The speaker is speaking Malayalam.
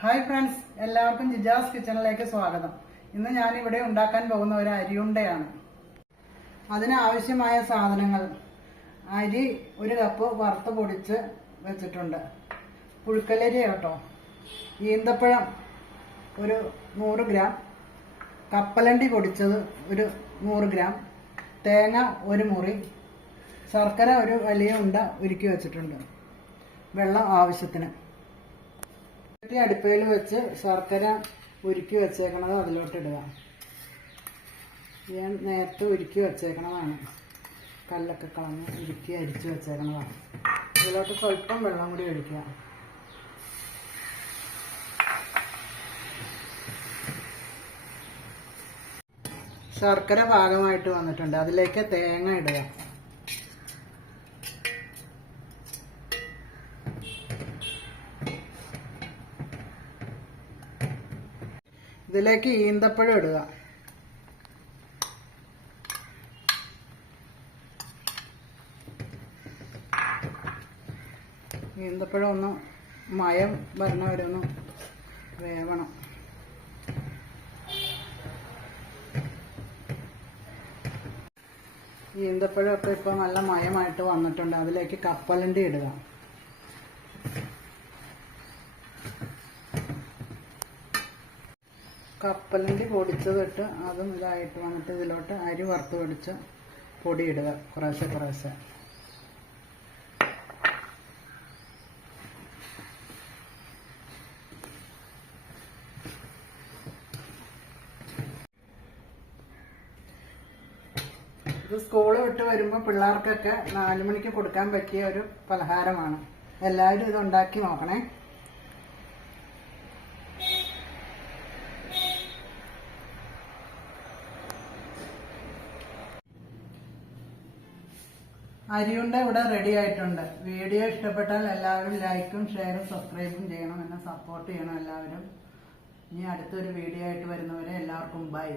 ഹായ് ഫ്രണ്ട്സ്, എല്ലാവർക്കും ജിജാസ് കിച്ചണിലേക്ക് സ്വാഗതം. ഇന്ന് ഞാൻ ഇവിടെ ഉണ്ടാക്കാൻ പോകുന്ന ഒരു അരിയുണ്ടയാണ്. അതിനാവശ്യമായ സാധനങ്ങൾ: അരി 1 കപ്പ് വറുത്ത് പൊടിച്ച് വെച്ചിട്ടുണ്ട്, പുഴുക്കലരി കേട്ടോ, ഈന്തപ്പഴം 100 ഗ്രാം, കപ്പലണ്ടി പൊടിച്ചത് 100 ഗ്രാം, തേങ്ങ 1 മുറി, ശർക്കര വലിയ ഉണ്ട ഉരുക്കി വെച്ചിട്ടുണ്ട്, വെള്ളം ആവശ്യത്തിന്. അടുപ്പയിൽ വെച്ച് ശർക്കര ഉരുക്കി വെച്ചേക്കണത് അതിലോട്ട് ഇടുക. ഞാൻ നേരത്തെ ഉരുക്കി വെച്ചേക്കണതാണ്, കല്ലൊക്കെ കളഞ്ഞ് ഉരുക്കി അരിച്ച് വെച്ചേക്കണതാണ്. ഇതിലോട്ട് സ്വല്പം വെള്ളം കൂടി ഒഴിക്കുക. ശർക്കര പാകമായിട്ട് വന്നിട്ടുണ്ട്, അതിലേക്ക് തേങ്ങ ഇടുക. ഇതിലേക്ക് ഈന്തപ്പഴം ഇടുക. ഈന്തപ്പഴം ഒന്ന് മയം വരണവരെ ഒന്ന് വേവണം. ഈന്തപ്പഴമൊക്കെ ഇപ്പോൾ നല്ല മയമായിട്ട് വന്നിട്ടുണ്ട്. അതിലേക്ക് കപ്പലണ്ടി ഇടുക. കപ്പലണ്ടി പൊടിച്ചതിട്ട് അതും ഇതായിട്ട് വന്നിട്ട് ഇതിലോട്ട് അരി വറുത്ത് പൊടിച്ച് പൊടി ഇടുക, കുറേശ്ശെ കുറേശ്ശെ. ഇത് സ്കൂള് വിട്ട് വരുമ്പോൾ പിള്ളേർക്കൊക്കെ 4 മണിക്ക് കൊടുക്കാൻ പറ്റിയ ഒരു പലഹാരമാണ്. എല്ലാവരും ഇത് ഉണ്ടാക്കി നോക്കണേ. അരിയുണ്ട ഇവിടെ റെഡി ആയിട്ടുണ്ട്. വീഡിയോ ഇഷ്ടപ്പെട്ടാൽ എല്ലാവരും ലൈക്കും ഷെയറും സബ്സ്ക്രൈബും ചെയ്യണം, എന്നെ സപ്പോർട്ട് ചെയ്യണം എല്ലാവരും. ഇനി അടുത്തൊരു വീഡിയോ ആയിട്ട് വരുന്നവരെ എല്ലാവർക്കും ബൈ.